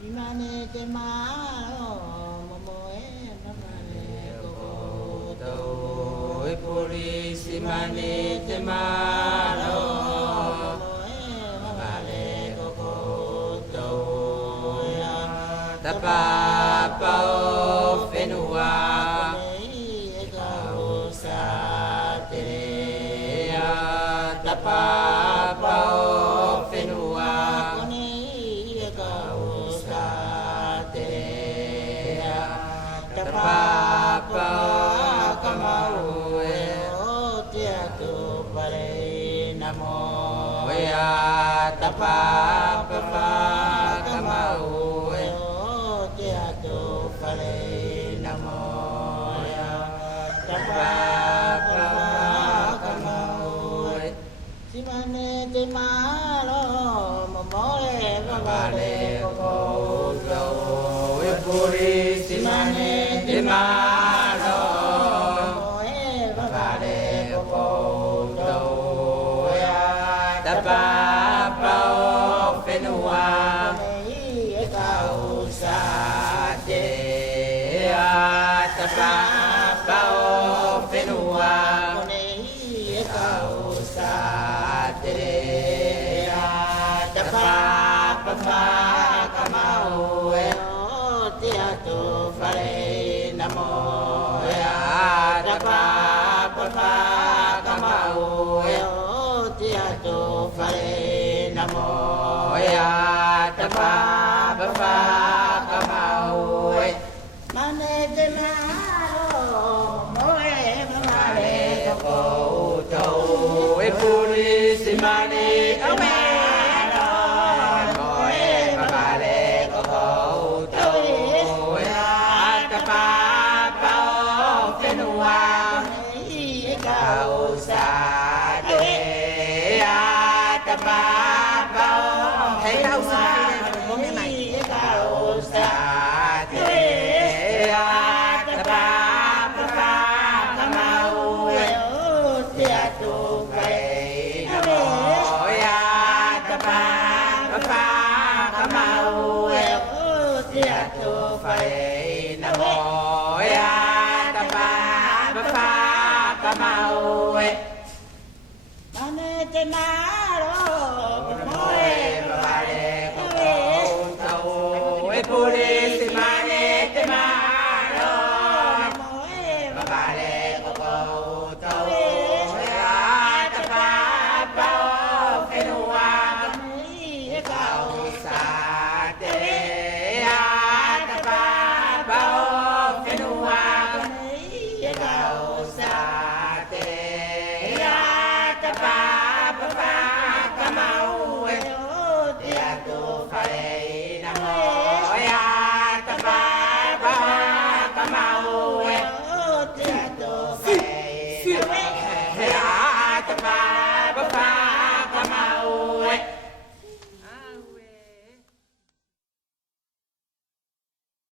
Simane te maro momoe mamane kokoto puri simane te maro momoe mamane kokoto ya tapapao fenua kausa tere ya tapapao fenua Papa kamau o tia tu pare namo ya tapa papa kamau o tia tu pare namo ya tapa papa kamau simane te malo momoe babale ko do e puri simane Maro moe babare kokoto ya tapapao fenua nei kausa te ya tapapao fenua nei kausa te ya tapapapa kamau e o te atu fare namo ya tapa papa kamau e o tia tu fare namo ya tapa papa kamau e mane te maro moe mane ko to e puri simane ame Thấy đâu sao bố mẹ mày te maro moe babare ko Puri